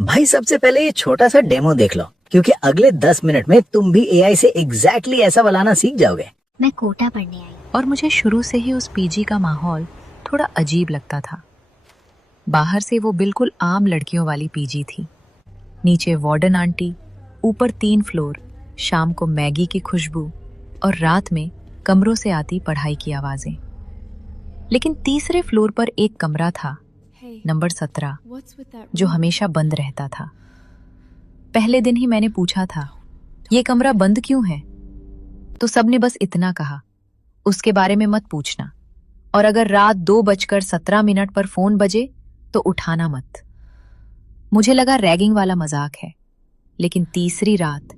भाई सबसे पहले ये छोटा सा डेमो देख लो, क्योंकि अगले 10 मिनट में तुम भी एआई से एग्जैक्टली ऐसा बनाना सीख जाओगे। मैं कोटा पढ़ने आई। और मुझे शुरू से ही उस पीजी का माहौल थोड़ा अजीब लगता था। बाहर से वो बिल्कुल आम लड़कियों वाली पीजी थी। नीचे वार्डन आंटी, ऊपर 3 फ्लोर, शाम को मैगी की खुशबू और रात में कमरों से आती पढ़ाई की आवाजें। लेकिन तीसरे फ्लोर पर एक कमरा था, नंबर 17, जो हमेशा बंद रहता था। पहले दिन ही मैंने पूछा था, ये कमरा बंद क्यों है? तो सबने बस इतना कहा, उसके बारे में मत पूछना, और अगर रात 2:17 पर फोन बजे तो उठाना मत। मुझे लगा रैगिंग वाला मजाक है, लेकिन तीसरी रात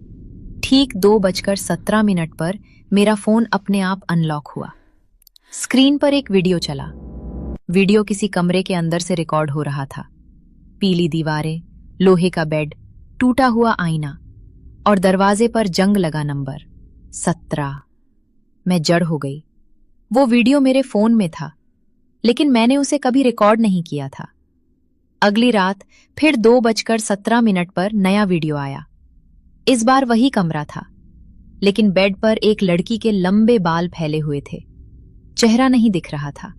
ठीक 2:17 पर मेरा फोन अपने आप अनलॉक हुआ। स्क्रीन पर एक वीडियो चला। वीडियो किसी कमरे के अंदर से रिकॉर्ड हो रहा था। पीली दीवारें, लोहे का बेड, टूटा हुआ आईना और दरवाजे पर जंग लगा नंबर 17। मैं जड़ हो गई। वो वीडियो मेरे फोन में था, लेकिन मैंने उसे कभी रिकॉर्ड नहीं किया था। अगली रात फिर 2:17 पर नया वीडियो आया। इस बार वही कमरा था, लेकिन बेड पर एक लड़की के लंबे बाल फैले हुए थे। चेहरा नहीं दिख रहा था।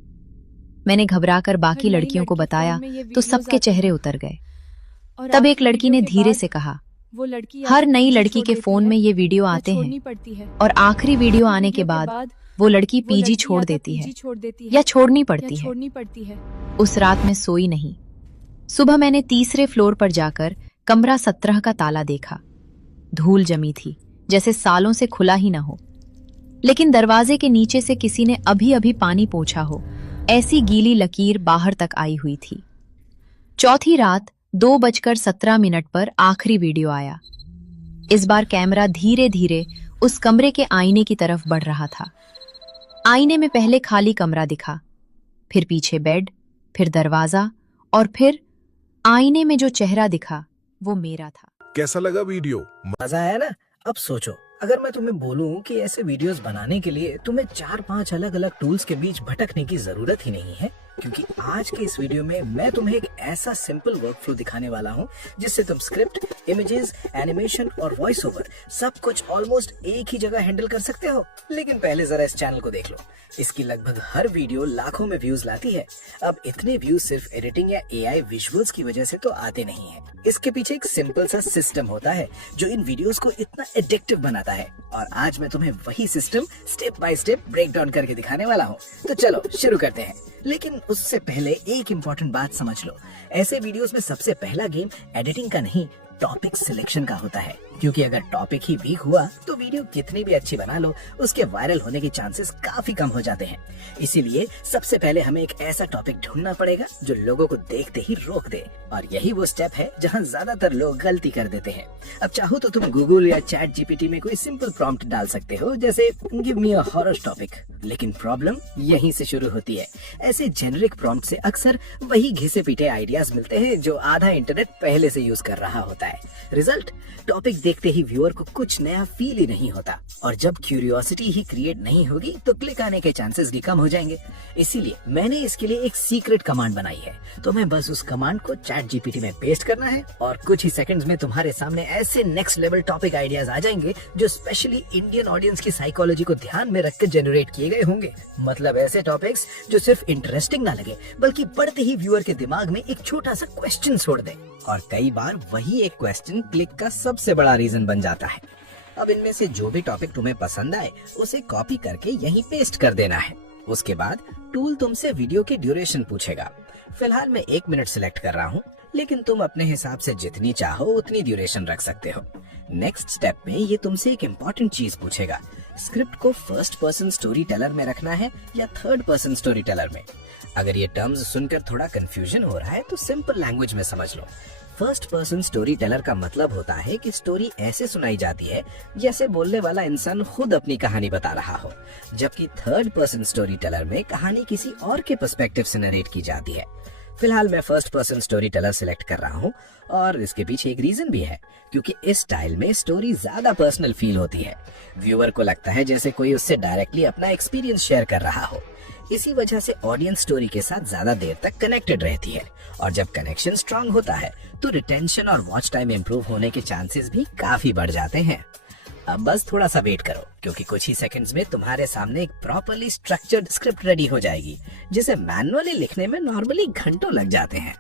मैंने घबराकर बाकी लड़कियों को बताया तो सबके चेहरे उतर गए। तब एक लड़की ने धीरे से कहा, हर नई लड़की के फोन में ये वीडियो आते हैं और आखिरी वीडियो आने के बाद वो लड़की पीजी छोड़ देती है या छोड़नी पड़ती है। उस रात मैं सोई नहीं। सुबह मैंने तीसरे फ्लोर पर जाकर कमरा 17 का ताला देखा। धूल जमी थी, जैसे सालों से खुला ही ना हो। लेकिन दरवाजे के नीचे से किसी ने अभी अभी पानी पोंछा हो, ऐसी गीली लकीर बाहर तक आई हुई थी। चौथी रात 2:17 पर आखिरी वीडियो आया। इस बार कैमरा धीरे धीरे उस कमरे के आईने की तरफ बढ़ रहा था। आईने में पहले खाली कमरा दिखा, फिर पीछे बेड, फिर दरवाजा, और फिर आईने में जो चेहरा दिखा वो मेरा था। कैसा लगा वीडियो? मजा आया ना? अब सोचो, अगर मैं तुम्हें बोलूं कि ऐसे वीडियोस बनाने के लिए तुम्हें 4-5 अलग अलग टूल्स के बीच भटकने की जरूरत ही नहीं है, क्योंकि आज के इस वीडियो में मैं तुम्हें एक ऐसा सिंपल वर्कफ्लो दिखाने वाला हूं जिससे तुम स्क्रिप्ट, इमेजेस, एनिमेशन और वॉइस ओवर सब कुछ ऑलमोस्ट एक ही जगह हैंडल कर सकते हो। लेकिन पहले जरा इस चैनल को देख लो। इसकी लगभग हर वीडियो लाखों में व्यूज लाती है। अब इतने व्यूज सिर्फ एडिटिंग या एआई विजुअल्स की वजह से तो आते नहीं है। इसके पीछे एक सिंपल सा सिस्टम होता है जो इन वीडियोस को इतना एडिक्टिव बनाता है, और आज मैं तुम्हें वही system step by step break down करके दिखाने वाला हूँ। तो चलो शुरू करते हैं। लेकिन उससे पहले एक इम्पोर्टेंट बात समझ लो। ऐसे वीडियोस में सबसे पहला गेम एडिटिंग का नहीं, टॉपिक सिलेक्शन का होता है, क्योंकि अगर टॉपिक ही वीक हुआ तो वीडियो कितनी भी अच्छी बना लो, उसके वायरल होने के चांसेस काफी कम हो जाते हैं। इसीलिए सबसे पहले हमें एक ऐसा टॉपिक ढूंढना पड़ेगा जो लोगों को देखते ही रोक दे, और यही वो स्टेप है जहां ज्यादातर लोग गलती कर देते हैं। अब चाहो तो तुम गूगल या चैट जीपीटी में कोई सिंपल प्रॉम्प्ट डाल सकते हो, जैसे give me a horror topic. लेकिन प्रॉब्लम यहीं से शुरू होती है। ऐसे जेनरिक प्रॉम्प्ट से अक्सर वही घिसे पीटे आइडियाज मिलते हैं जो आधा इंटरनेट पहले से यूज कर रहा होता है। रिजल्ट, टॉपिक देखते ही व्यूअर को कुछ नया फील ही नहीं होता, और जब क्यूरियोसिटी ही क्रिएट नहीं होगी तो क्लिक आने के चांसेस भी कम हो जाएंगे। इसीलिए मैंने इसके लिए एक सीक्रेट कमांड बनाई है। तुम्हें बस उस कमांड को चैट जीपीटी में पेस्ट करना है, और कुछ ही सेकंड्स में तुम्हारे सामने ऐसे नेक्स्ट लेवल टॉपिक आइडियाज आ जाएंगे जो स्पेशली इंडियन ऑडियंस की साइकोलॉजी को ध्यान में रखकर जनरेट किए गए होंगे। मतलब ऐसे टॉपिक्स जो सिर्फ इंटरेस्टिंग ना लगे, बल्कि पढ़ते ही व्यूअर के दिमाग में एक छोटा सा क्वेश्चन छोड़ दे, और कई बार वही एक क्वेश्चन क्लिक का सबसे बड़ा रीजन बन जाता है। अब इनमें से जो भी टॉपिक तुम्हें पसंद आए उसे कॉपी करके यहीं पेस्ट कर देना है। उसके बाद टूल तुमसे वीडियो की ड्यूरेशन पूछेगा। फिलहाल मैं 1 मिनट सिलेक्ट कर रहा हूँ, लेकिन तुम अपने हिसाब से जितनी चाहो उतनी ड्यूरेशन रख सकते हो। नेक्स्ट स्टेप में ये तुमसे एक इम्पोर्टेंट चीज पूछेगा, स्क्रिप्ट को फर्स्ट पर्सन स्टोरी टेलर में रखना है या थर्ड पर्सन स्टोरी टेलर में। अगर ये टर्म्स सुनकर थोड़ा कंफ्यूजन हो रहा है तो सिंपल लैंग्वेज में समझ लो। फर्स्ट पर्सन स्टोरी टेलर का मतलब होता है कि स्टोरी ऐसे सुनाई जाती है जैसे बोलने वाला इंसान खुद अपनी कहानी बता रहा हो, जबकि थर्ड पर्सन स्टोरी टेलर में कहानी किसी और के पर्सपेक्टिव से नरेट की जाती है। फिलहाल मैं first person story teller select कर रहा हूँ, और इसके पीछे एक रीजन भी है, क्योंकि इस स्टाइल में स्टोरी ज्यादा पर्सनल फील होती है। व्यूअर को लगता है जैसे कोई उससे डायरेक्टली अपना एक्सपीरियंस शेयर कर रहा हो। इसी वजह से ऑडियंस स्टोरी के साथ ज्यादा देर तक कनेक्टेड रहती है, और जब कनेक्शन स्ट्रांग होता है तो रिटेंशन और वॉच टाइम इंप्रूव होने के चांसेस भी काफी बढ़ जाते हैं। अब बस थोड़ा सा वेट करो, क्योंकि कुछ ही सेकंड्स में तुम्हारे सामने एक प्रॉपर्ली स्ट्रक्चर्ड स्क्रिप्ट रेडी हो जाएगी, जिसे मैनुअली लिखने में नॉर्मली घंटों लग जाते हैं।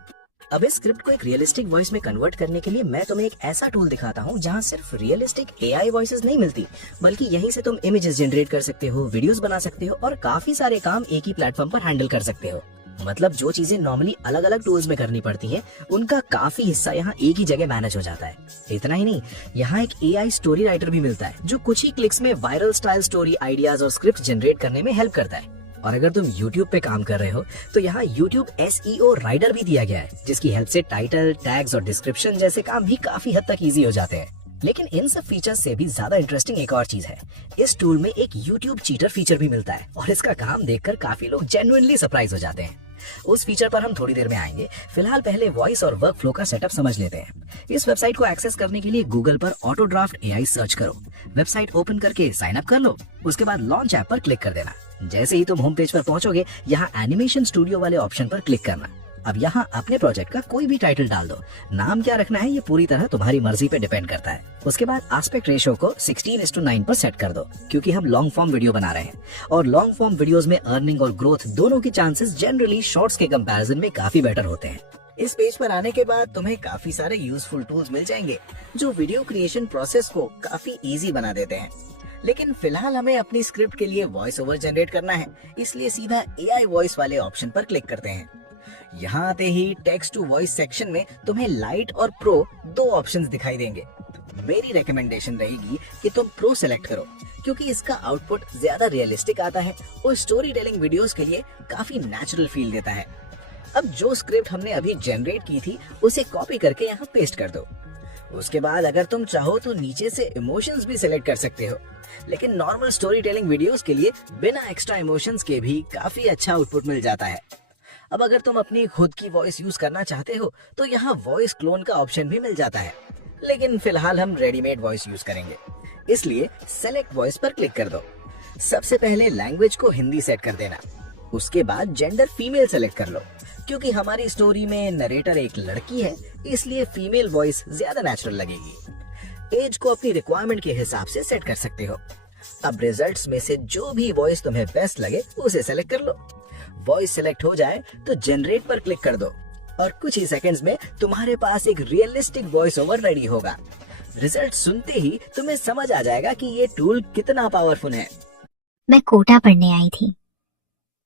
अब इस स्क्रिप्ट को एक रियलिस्टिक वॉइस में कन्वर्ट करने के लिए मैं तुम्हें एक ऐसा टूल दिखाता हूँ जहाँ सिर्फ रियलिस्टिक एआई वॉइसेस नहीं मिलती, बल्कि यहीं से तुम इमेजेस जनरेट कर सकते हो, वीडियोस बना सकते हो और काफी सारे काम एक ही प्लेटफॉर्म पर हैंडल कर सकते हो। मतलब जो चीजें नॉर्मली अलग अलग टूल्स में करनी पड़ती हैं, उनका काफी हिस्सा यहाँ एक ही जगह मैनेज हो जाता है। इतना ही नहीं, यहाँ एक एआई स्टोरी राइटर भी मिलता है, जो कुछ ही क्लिक्स में वायरल स्टाइल स्टोरी आइडियाज और स्क्रिप्ट जनरेट करने में हेल्प करता है। और अगर तुम YouTube पे काम कर रहे हो तो यहाँ YouTube SEO राइडर भी दिया गया है, जिसकी हेल्प से टाइटल, टैग्स और डिस्क्रिप्शन जैसे काम भी काफी हद तक इजी हो जाते हैं। लेकिन इन सब फीचर्स से भी ज्यादा इंटरेस्टिंग एक और चीज है। इस टूल में एक YouTube चीटर फीचर भी मिलता है, और इसका काम देखकर काफी लोग जेन्युइनली सरप्राइज हो जाते हैं। उस फीचर पर हम थोड़ी देर में आएंगे। फिलहाल पहले वॉइस और वर्क फ्लो का सेटअप समझ लेते हैं। इस वेबसाइट को एक्सेस करने के लिए गूगल पर ऑटो ड्राफ्ट AI सर्च करो, वेबसाइट ओपन करके साइन अप कर लो, उसके बाद लॉन्च ऐप पर क्लिक कर देना। जैसे ही तुम होम पेज पर पहुंचोगे, यहाँ एनिमेशन स्टूडियो वाले ऑप्शन पर क्लिक करना। अब यहाँ अपने प्रोजेक्ट का कोई भी टाइटल डाल दो, नाम क्या रखना है ये पूरी तरह तुम्हारी मर्जी पे डिपेंड करता है। उसके बाद एस्पेक्ट रेशियो को 16:9 पर सेट कर दो, क्योंकि हम लॉन्ग फॉर्म वीडियो बना रहे हैं, और लॉन्ग फॉर्म वीडियोस में अर्निंग और ग्रोथ दोनों के चांसेस जनरली शॉर्ट्स के कंपैरिजन में काफी बेटर होते हैं। इस पेज पर आने के बाद तुम्हें काफी सारे यूजफुल टूल्स मिल जाएंगे, जो वीडियो क्रिएशन प्रोसेस को काफी इजी बना देते हैं। लेकिन फिलहाल हमें अपनी स्क्रिप्ट के लिए वॉइस ओवर जनरेट करना है, इसलिए सीधा AI वॉइस वाले ऑप्शन पर क्लिक करते हैं। यहाँ आते ही टेक्स्ट टू वॉइस सेक्शन में तुम्हें लाइट और प्रो दो ऑप्शंस दिखाई देंगे। मेरी रिकमेंडेशन रहेगी कि तुम प्रो सेलेक्ट करो, क्योंकि इसका आउटपुट ज्यादा रियलिस्टिक आता है और स्टोरी टेलिंग वीडियोस के लिए काफी नेचुरल फील देता है। अब जो स्क्रिप्ट हमने अभी जनरेट की थी, उसे कॉपी करके यहाँ पेस्ट कर दो। उसके बाद अगर तुम चाहो तो नीचे से इमोशंस भी सिलेक्ट कर सकते हो, लेकिन नॉर्मल स्टोरी टेलिंग वीडियोस के लिए बिना एक्स्ट्रा इमोशंस के भी काफी अच्छा आउटपुट मिल जाता है। अब अगर तुम अपनी खुद की वॉइस यूज करना चाहते हो तो यहाँ वॉइस क्लोन का ऑप्शन भी मिल जाता है, लेकिन फिलहाल हम रेडीमेड वॉइस यूज करेंगे, इसलिए सेलेक्ट वॉइस पर क्लिक कर दो। सबसे पहले लैंग्वेज को हिंदी सेट कर देना, उसके बाद जेंडर फीमेल सेलेक्ट कर लो। क्योंकि हमारी स्टोरी में नरेटर एक लड़की है, इसलिए फीमेल वॉइस ज्यादा नेचुरल लगेगी। एज को अपनी रिक्वायरमेंट के हिसाब से सेट कर सकते हो। अब रिजल्ट्स में से जो भी वॉइस तुम्हें बेस्ट लगे उसे सेलेक्ट कर लो। वॉइस सेलेक्ट हो जाए तो जनरेट पर क्लिक कर दो, और कुछ ही सेकंड्स में तुम्हारे पास एक रियलिस्टिक वॉइस ओवर रेडी होगा। रिजल्ट सुनते ही तुम्हें समझ आ जाएगा कि ये टूल कितना पावरफुल है। मैं कोटा पढ़ने आई थी,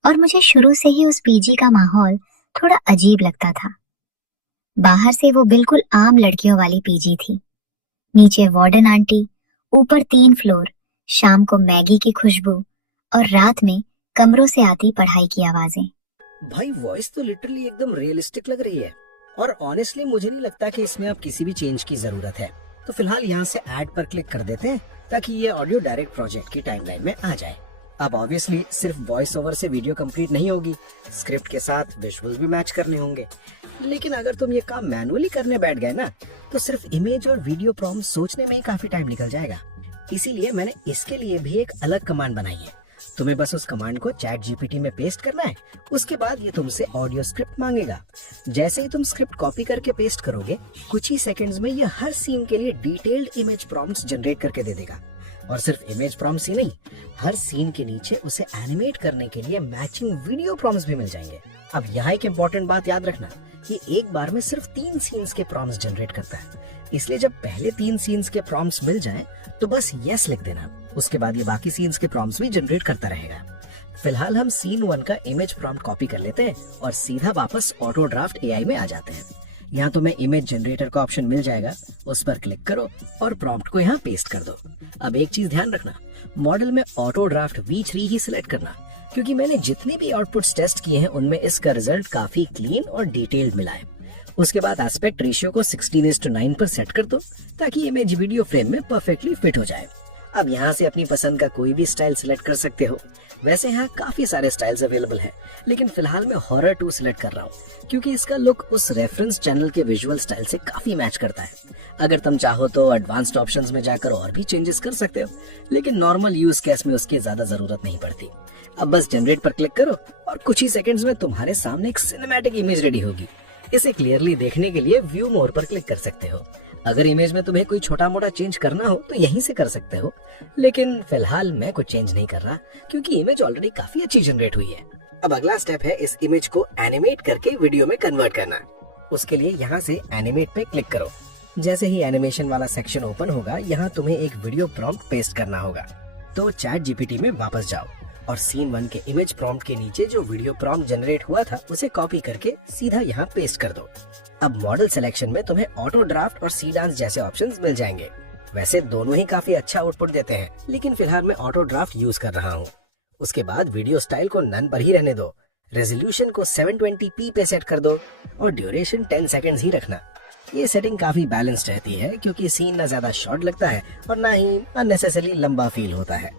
और मुझे शुरू से ही उस पीजी का माहौल थोड़ा अजीब लगता था। बाहर से वो बिल्कुल आम लड़कियों वाली पीजी थी। नीचे वार्डन आंटी, ऊपर 3 फ्लोर, शाम को मैगी की खुशबू, और रात में कमरों से आती पढ़ाई की आवाजें। भाई वॉइस तो लिटरली एकदम रियलिस्टिक लग रही है, और ऑनेस्टली मुझे नहीं लगता कि इसमें अब किसी भी चेंज की जरूरत है। तो फिलहाल यहाँ से ऐड पर क्लिक कर देते हैं, ताकि ये ऑडियो डायरेक्ट प्रोजेक्ट की टाइमलाइन में आ जाए। अब ऑब्वियसली सिर्फ वॉइस ओवर से वीडियो कंप्लीट नहीं होगी, स्क्रिप्ट के साथ विजुअल्स भी मैच करने होंगे। लेकिन अगर तुम ये काम मैनुअली करने बैठ गए ना, तो सिर्फ इमेज और वीडियो प्रॉम्प्ट सोचने में ही काफी टाइम निकल जाएगा। इसीलिए मैंने इसके लिए भी एक अलग कमांड बनाई है। तुम्हें बस उस कमांड को चैट जीपीटी में पेस्ट करना है, उसके बाद ये तुमसे ऑडियो स्क्रिप्ट मांगेगा। जैसे ही तुम स्क्रिप्ट कॉपी करके पेस्ट करोगे, कुछ ही सेकंड्स में ये हर सीन के लिए डिटेल्ड इमेज प्रॉम्प्ट्स जनरेट करके दे देगा। और सिर्फ इमेज प्रॉम्प्ट्स ही नहीं, हर सीन के नीचे उसे एनिमेट करने के लिए मैचिंग वीडियो प्रॉम्प्ट्स भी मिल जाएंगे। अब यहाँ एक इम्पोर्टेंट बात याद रखना, ये एक बार में सिर्फ 3 सीन्स के प्रॉम्प्ट्स जनरेट करता है, इसलिए जब पहले 3 सीन्स के प्रॉम्प्ट्स मिल जाएं, तो बस यस लिख देना। उसके बाद ये बाकी सीन्स के प्रॉम्प्ट्स भी जनरेट करता रहेगा। फिलहाल हम सीन 1 का इमेज प्रॉम्प्ट कॉपी कर लेते हैं और सीधा वापस ऑटो ड्राफ्ट AI में आ जाते हैं। यहाँ तुम्हें इमेज जनरेटर का ऑप्शन मिल जाएगा, उस पर क्लिक करो और प्रॉम्प्ट को यहाँ पेस्ट कर दो। अब एक चीज ध्यान रखना, मॉडल में ऑटो ड्राफ्ट V3 ही सिलेक्ट करना, क्योंकि मैंने जितने भी आउटपुट्स टेस्ट किए हैं उनमें इसका रिजल्ट काफी क्लीन और डिटेल्ड मिला है। उसके बाद एस्पेक्ट रेशियो को 16:9 पर सेट कर दो, ताकि इमेज वीडियो फ्रेम में परफेक्टली फिट हो जाए। अब यहाँ से अपनी पसंद का कोई भी स्टाइल सिलेक्ट कर सकते हो। वैसे यहाँ काफी सारे स्टाइल्स अवेलेबल हैं, लेकिन फिलहाल मैं हॉरर 2 सिलेक्ट कर रहा हूँ, क्योंकि इसका लुक उस रेफरेंस चैनल के विजुअल स्टाइल से काफी मैच करता है। अगर तुम चाहो तो एडवांस्ड ऑप्शंस में जाकर और भी चेंजेस कर सकते हो, लेकिन नॉर्मल यूज केस में उसकी ज्यादा जरूरत नहीं पड़ती। अब बस जनरेट पर क्लिक करो और कुछ ही सेकंड्स में तुम्हारे सामने एक सिनेमैटिक इमेज रेडी होगी। इसे क्लियरली देखने के लिए व्यू मोर पर क्लिक कर सकते हो। अगर इमेज में तुम्हें कोई छोटा मोटा चेंज करना हो तो यहीं से कर सकते हो, लेकिन फिलहाल मैं कुछ चेंज नहीं कर रहा क्योंकि इमेज ऑलरेडी काफी अच्छी जनरेट हुई है। अब अगला स्टेप है इस इमेज को एनिमेट करके वीडियो में कन्वर्ट करना। उसके लिए यहाँ से एनिमेट पे क्लिक करो। जैसे ही एनिमेशन वाला सेक्शन ओपन होगा, यहाँ तुम्हें एक वीडियो प्रॉम्प्ट पेस्ट करना होगा। तो चैट जीपीटी में वापस जाओ और सीन 1 के इमेज प्रॉम्प्ट के नीचे जो वीडियो प्रॉम्प्ट जनरेट हुआ था उसे कॉपी करके सीधा यहाँ पेस्ट कर दो। अब मॉडल सिलेक्शन में तुम्हें ऑटो ड्राफ्ट और सी डांस जैसे ऑप्शंस मिल जाएंगे। वैसे दोनों ही काफी अच्छा आउटपुट देते हैं, लेकिन फिलहाल मैं ऑटो ड्राफ्ट यूज कर रहा हूँ। उसके बाद वीडियो स्टाइल को नन पर ही रहने दो, रेजोल्यूशन को 720p पे सेट कर दो और ड्यूरेशन 10 सेकंड्स ही रखना। ये सेटिंग काफी बैलेंस्ड रहती है क्योंकि सीन ना ज्यादा शॉर्ट लगता है और ना ही अननेसेसरी लंबा फील होता है।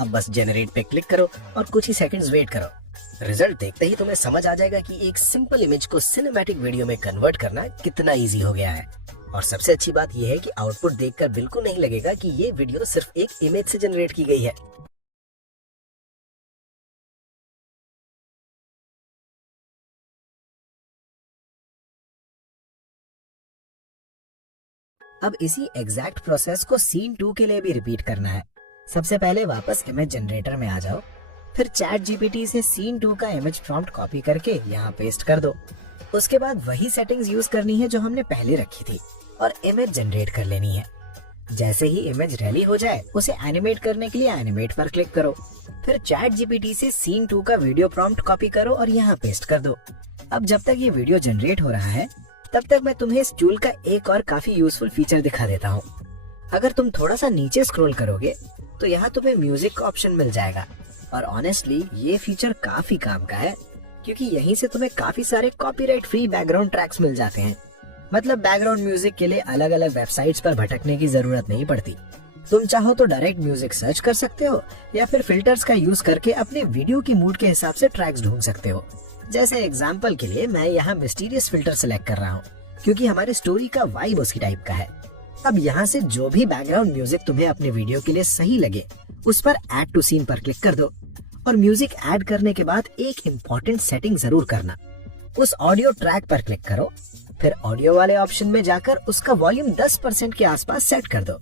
अब बस जनरेट पे क्लिक करो और कुछ ही सेकंड्स वेट करो। रिजल्ट देखते ही तुम्हें समझ आ जाएगा कि एक सिंपल इमेज को सिनेमैटिक वीडियो में कन्वर्ट करना कितना इजी हो गया है। और सबसे अच्छी बात यह है कि आउटपुट देखकर बिल्कुल नहीं लगेगा कि ये वीडियो सिर्फ एक इमेज से जनरेट की गई है। अब इसी एग्जैक्ट प्रोसेस को सीन 2 के लिए भी रिपीट करना है। सबसे पहले वापस इमेज जनरेटर में आ जाओ, फिर चैट जीपीटी से सीन 2 का इमेज प्रॉम्प्ट कॉपी करके यहाँ पेस्ट कर दो। उसके बाद वही सेटिंग्स यूज करनी है जो हमने पहले रखी थी और इमेज जनरेट कर लेनी है। जैसे ही इमेज रेडी हो जाए उसे एनिमेट करने के लिए एनिमेट पर क्लिक करो, फिर चैट जीपीटी से सीन 2 का वीडियो प्रॉम्प्ट कॉपी करो और यहाँ पेस्ट कर दो। अब जब तक ये वीडियो जनरेट हो रहा है तब तक मैं तुम्हें इस टूल का एक और काफी यूजफुल फीचर दिखा देता हूँ। अगर तुम थोड़ा सा नीचे स्क्रॉल करोगे तो यहाँ तुम्हें म्यूजिक का ऑप्शन मिल जाएगा और ऑनेस्टली ये फीचर काफी काम का है क्योंकि यहीं से तुम्हें काफी सारे कॉपीराइट फ्री बैकग्राउंड ट्रैक्स मिल जाते हैं। मतलब बैकग्राउंड म्यूजिक के लिए अलग अलग वेबसाइट्स पर भटकने की जरूरत नहीं पड़ती। तुम चाहो तो डायरेक्ट म्यूजिक सर्च कर सकते हो या फिर फिल्टर्स का यूज करके अपने वीडियो की मूड के हिसाब से ट्रैक्स ढूंढ सकते हो। जैसे एग्जाम्पल के लिए मैं यहाँ मिस्टीरियस फिल्टर सिलेक्ट कर रहा हूँ क्योंकि हमारी स्टोरी का वाइब उसी टाइप का है। अब यहाँ से जो भी बैकग्राउंड म्यूजिक तुम्हें अपने वीडियो के लिए सही लगे उस पर ऐड टू सीन पर क्लिक कर दो और म्यूजिक ऐड करने के बाद एक इम्पोर्टेंट सेटिंग जरूर करना। उस ऑडियो ट्रैक पर क्लिक करो, फिर ऑडियो वाले ऑप्शन में जाकर उसका वॉल्यूम 10% के आसपास सेट कर दो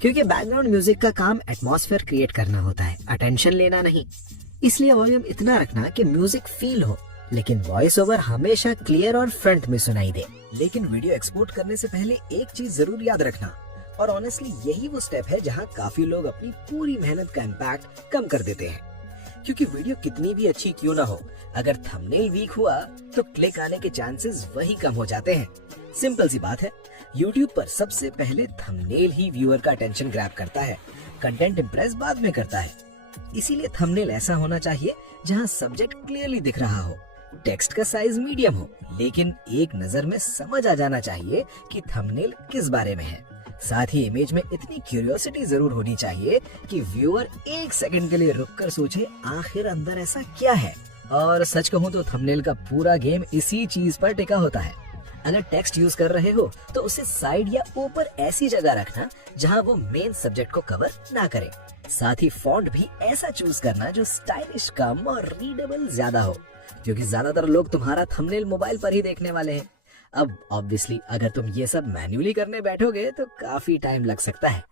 क्योंकि बैकग्राउंड म्यूजिक का काम एटमॉस्फेयर क्रिएट करना होता है, अटेंशन लेना नहीं। इसलिए वॉल्यूम इतना रखना कि म्यूजिक फील हो लेकिन वॉइस ओवर हमेशा क्लियर और फ्रंट में सुनाई दे। लेकिन वीडियो एक्सपोर्ट करने से पहले एक चीज जरूर याद रखना, और ऑनेस्टली यही वो स्टेप है जहाँ काफी लोग अपनी पूरी मेहनत का इम्पैक्ट कम कर देते हैं। क्योंकि वीडियो कितनी भी अच्छी क्यों ना हो, अगर थंबनेल वीक हुआ तो क्लिक आने के चांसेस वही कम हो जाते हैं। सिंपल सी बात है, YouTube पर सबसे पहले थंबनेल ही व्यूअर का अटेंशन ग्रैब करता है, कंटेंट इम्प्रेस बाद में करता है। इसीलिए थंबनेल ऐसा होना चाहिए जहाँ सब्जेक्ट क्लियरली दिख रहा हो, टेक्स्ट का साइज मीडियम हो, लेकिन एक नजर में समझ आ जाना चाहिए कि थंबनेल किस बारे में है। साथ ही इमेज में इतनी क्यूरियोसिटी जरूर होनी चाहिए कि व्यूअर एक सेकंड के लिए रुककर सोचे आखिर अंदर ऐसा क्या है। और सच कहूँ तो थंबनेल का पूरा गेम इसी चीज पर टिका होता है। अगर टेक्स्ट यूज कर रहे हो तो उसे साइड या ऊपर ऐसी जगह रखना जहाँ वो मेन सब्जेक्ट को कवर ना करे। साथ ही फॉन्ट भी ऐसा चूज करना जो स्टाइलिश कम और रीडेबल ज्यादा हो, क्योंकि ज्यादातर लोग तुम्हारा थंबनेल मोबाइल पर ही देखने वाले हैं। अब ऑब्वियसली अगर तुम ये सब मैन्युअली करने बैठोगे तो काफी टाइम लग सकता है,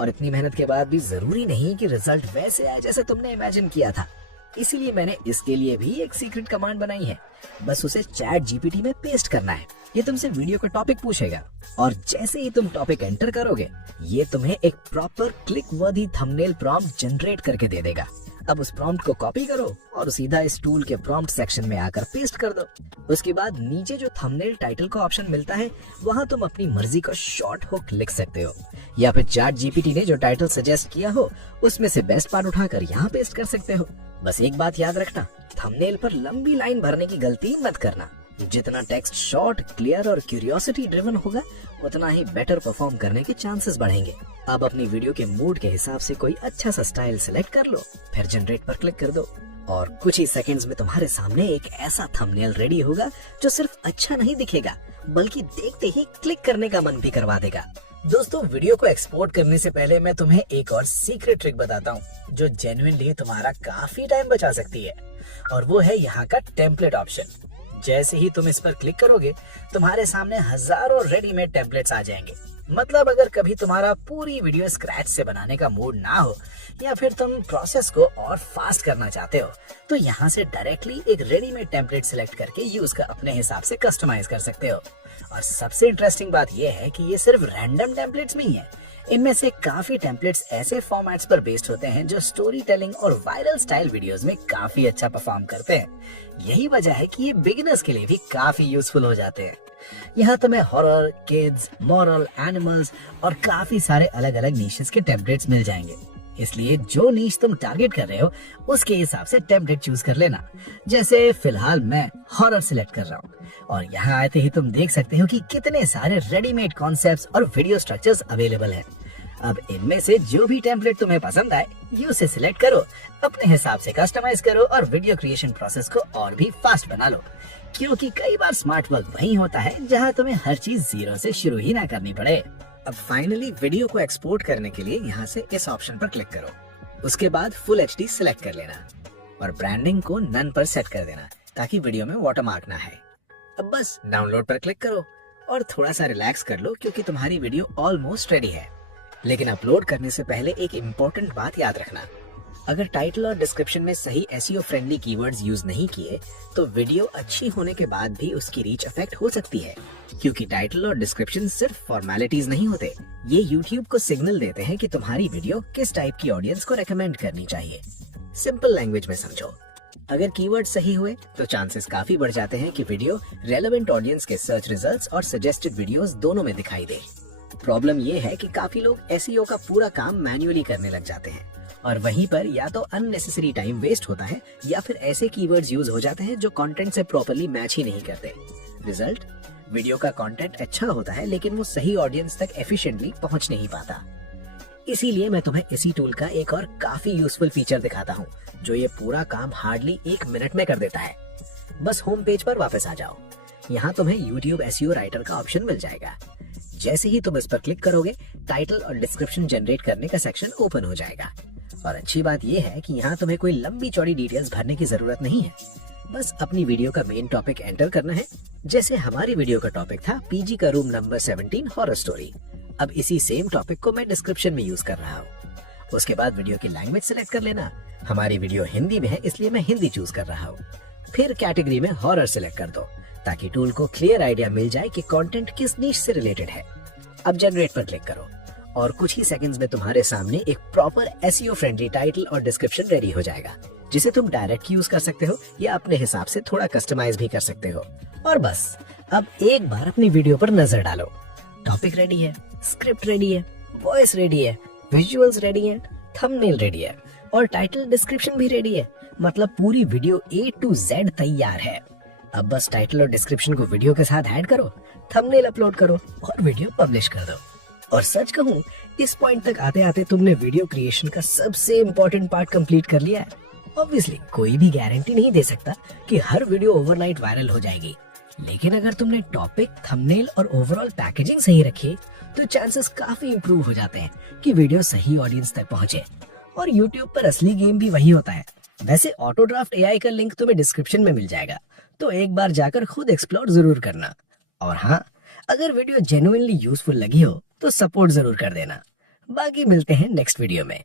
और इतनी मेहनत के बाद भी जरूरी नहीं कि रिजल्ट वैसे आए जैसे तुमने इमेजिन किया था। इसीलिए मैंने इसके लिए भी एक सीक्रेट कमांड बनाई है। बस उसे चैट जीपीटी में पेस्ट करना है। ये तुमसे वीडियो का टॉपिक पूछेगा और जैसे ही तुम टॉपिक एंटर करोगे ये तुम्हें एक प्रॉपर क्लिक वर्दी थंबनेल प्रॉम्प्ट जनरेट करके दे देगा। अब उस प्रॉम्प्ट को कॉपी करो और सीधा इस टूल के प्रॉम्प्ट सेक्शन में आकर पेस्ट कर दो। उसके बाद नीचे जो थंबनेल टाइटल का ऑप्शन मिलता है वहाँ तुम अपनी मर्जी का शॉर्ट हुक लिख सकते हो, या फिर चैट जीपीटी ने जो टाइटल सजेस्ट किया हो उसमें से बेस्ट पार्ट उठाकर यहाँ पेस्ट कर सकते हो। बस एक बात याद रखना, थंबनेल पर लंबी लाइन भरने की गलती मत करना। जितना टेक्स्ट शॉर्ट, क्लियर और क्यूरियोसिटी ड्रिवन होगा उतना ही बेटर परफॉर्म करने के चांसेस बढ़ेंगे। अब अपनी वीडियो के मूड के हिसाब से कोई अच्छा सा स्टाइल सिलेक्ट कर लो, फिर जनरेट पर क्लिक कर दो और कुछ ही सेकंड्स में तुम्हारे सामने एक ऐसा थंबनेल रेडी होगा जो सिर्फ अच्छा नहीं दिखेगा बल्कि देखते ही क्लिक करने का मन भी करवा देगा। दोस्तों, वीडियो को एक्सपोर्ट करने से पहले मैं तुम्हें एक और सीक्रेट ट्रिक बताता हूँ जो जेन्युइनली तुम्हारा काफी टाइम बचा सकती है, और वो है यहाँ का टेम्पलेट ऑप्शन। जैसे ही तुम इस पर क्लिक करोगे, तुम्हारे सामने हजारों रेडीमेड टेम्पलेट्स आ जाएंगे। मतलब अगर कभी तुम्हारा पूरी वीडियो स्क्रैच से बनाने का मूड ना हो, या फिर तुम प्रोसेस को और फास्ट करना चाहते हो, तो यहाँ से डायरेक्टली एक रेडीमेड टेम्पलेट सिलेक्ट करके यूज कर अपने हिसाब से कस्टमाइज कर सकते हो। और सबसे इंटरेस्टिंग बात यह है कि ये सिर्फ रैंडम टेम्पलेट्स नहीं है। इनमें से काफी टेम्पलेट्स ऐसे फॉर्मेट्स पर बेस्ड होते हैं जो स्टोरी टेलिंग और वायरल स्टाइल वीडियोस में काफी अच्छा परफॉर्म करते हैं। यही वजह है कि ये बिगिनर्स के लिए भी काफी यूजफुल हो जाते हैं। यहाँ तुम्हें हॉरर, किड्स, मॉरल, एनिमल्स और काफी सारे अलग अलग नीशेस के टेम्पलेट्स मिल जाएंगे। इसलिए जो नीश तुम टारगेट कर रहे हो उसके हिसाब से टेम्पलेट चूज कर लेना। जैसे फिलहाल मैं हॉरर सिलेक्ट कर रहा हूँ, और यहाँ आते ही तुम देख सकते हो कि कितने सारे रेडीमेड कॉन्सेप्ट्स और वीडियो स्ट्रक्चर्स अवेलेबल हैं। अब इनमें से जो भी टेम्पलेट तुम्हें पसंद आए, उसे सिलेक्ट करो, अपने हिसाब से कस्टमाइज करो और वीडियो क्रिएशन प्रोसेस को और भी फास्ट बना लो। क्योंकि कई बार स्मार्ट वर्क वही होता है जहाँ तुम्हें हर चीज जीरो से शुरू ही ना करनी पड़े। अब फाइनली वीडियो को एक्सपोर्ट करने के लिए यहाँ से इस ऑप्शन पर क्लिक करो। उसके बाद फुल HD सिलेक्ट कर लेना और ब्रांडिंग को नन पर सेट कर देना ताकि वीडियो में वाटरमार्क ना है। अब बस डाउनलोड पर क्लिक करो और थोड़ा सा रिलैक्स कर लो, क्योंकि तुम्हारी वीडियो ऑलमोस्ट रेडी है। लेकिन अपलोड करने से पहले एक इम्पोर्टेंट बात याद रखना। अगर टाइटल और डिस्क्रिप्शन में सही SEO फ्रेंडली कीवर्ड्स यूज नहीं किए, तो वीडियो अच्छी होने के बाद भी उसकी रीच अफेक्ट हो सकती है। क्योंकि टाइटल और डिस्क्रिप्शन सिर्फ फॉर्मेलिटीज नहीं होते, ये YouTube को सिग्नल देते हैं कि तुम्हारी वीडियो किस टाइप की ऑडियंस को रेकमेंड करनी चाहिए। सिंपल लैंग्वेज में समझो, अगर कीवर्ड सही हुए तो चांसेस काफी बढ़ जाते हैं कि वीडियो रेलेवेंट ऑडियंस के सर्च रिजल्ट्स और सजेस्टेड वीडियोस दोनों में दिखाई दे। प्रॉब्लम ये है कि काफी लोग SEO का पूरा काम मैन्युअली करने लग जाते हैं, और वहीं पर या तो अननेसेसरी टाइम वेस्ट होता है, या फिर ऐसे कीवर्ड्स यूज हो जाते हैं जो कंटेंट से प्रॉपर्ली मैच ही नहीं करते। रिजल्ट, वीडियो का कंटेंट अच्छा होता है लेकिन वो सही ऑडियंस तक एफिशिएंटली पहुंच नहीं पाता। इसीलिए मैं तुम्हें इसी टूल का एक और काफी यूजफुल फीचर दिखाता हूँ जो ये पूरा काम हार्डली 1 मिनट में कर देता है। बस होम पेज पर वापस आ जाओ। यहाँ तुम्हें YouTube SEO राइटर का ऑप्शन मिल जाएगा। जैसे ही तुम इस पर क्लिक करोगे, टाइटल और डिस्क्रिप्शन जनरेट करने का सेक्शन ओपन हो जाएगा। और अच्छी बात यह है कि यहाँ तुम्हें कोई लंबी चौड़ी डिटेल्स भरने की जरूरत नहीं है। बस अपनी वीडियो का मेन टॉपिक एंटर करना है। जैसे हमारी वीडियो का टॉपिक था PG का रूम नंबर 17 हॉरर स्टोरी। अब इसी सेम टॉपिक को मैं डिस्क्रिप्शन में यूज कर रहा हूँ। उसके बाद वीडियो की लैंग्वेज सिलेक्ट कर लेना। हमारी वीडियो हिंदी में है, इसलिए मैं हिंदी चूज कर रहा हूँ। फिर कैटेगरी में हॉरर सिलेक्ट कर दो ताकि टूल को क्लियर आइडिया मिल जाए कि कंटेंट किस नीश से रिलेटेड है। अब जनरेट पर क्लिक करो और कुछ ही सेकंड्स में तुम्हारे सामने एक प्रॉपर SEO फ्रेंडली टाइटल और डिस्क्रिप्शन रेडी हो जाएगा, जिसे तुम डायरेक्ट यूज कर सकते हो या अपने हिसाब से थोड़ा कस्टमाइज भी कर सकते हो। और बस अब एक बार अपनी वीडियो पर नजर डालो। टॉपिक रेडी है, स्क्रिप्ट रेडी है, वॉइस रेडी है, विजुअल्स रेडी है, थंबनेल रेडी है और टाइटल डिस्क्रिप्शन भी रेडी है। मतलब पूरी वीडियो A to Z तैयार है। अब बस टाइटल और डिस्क्रिप्शन को वीडियो के साथ ऐड करो, थंबनेल अपलोड करो और वीडियो पब्लिश कर दो। और सच कहूँ, इस पॉइंट तक आते आते तुमने वीडियो क्रिएशन का सबसे इम्पोर्टेंट पार्ट कंप्लीट कर लिया है। ऑब्वियसली कोई भी गारंटी नहीं दे सकता कि हर वीडियो ओवरनाइट वायरल हो जाएगी, लेकिन अगर तुमने टॉपिक, थंबनेल और ओवरऑल पैकेजिंग सही रखी तो चांसेस काफी इंप्रूव हो जाते हैं कि वीडियो सही ऑडियंस तक पहुंचे। और YouTube पर असली गेम भी वही होता है। वैसे ऑटो ड्राफ्ट AI का लिंक तुम्हें डिस्क्रिप्शन में मिल जाएगा, तो एक बार जाकर खुद एक्सप्लोर जरूर करना। और हाँ, अगर वीडियो जेन्युइनली यूजफुल लगी हो तो सपोर्ट जरूर कर देना। बाकी मिलते हैं नेक्स्ट वीडियो में।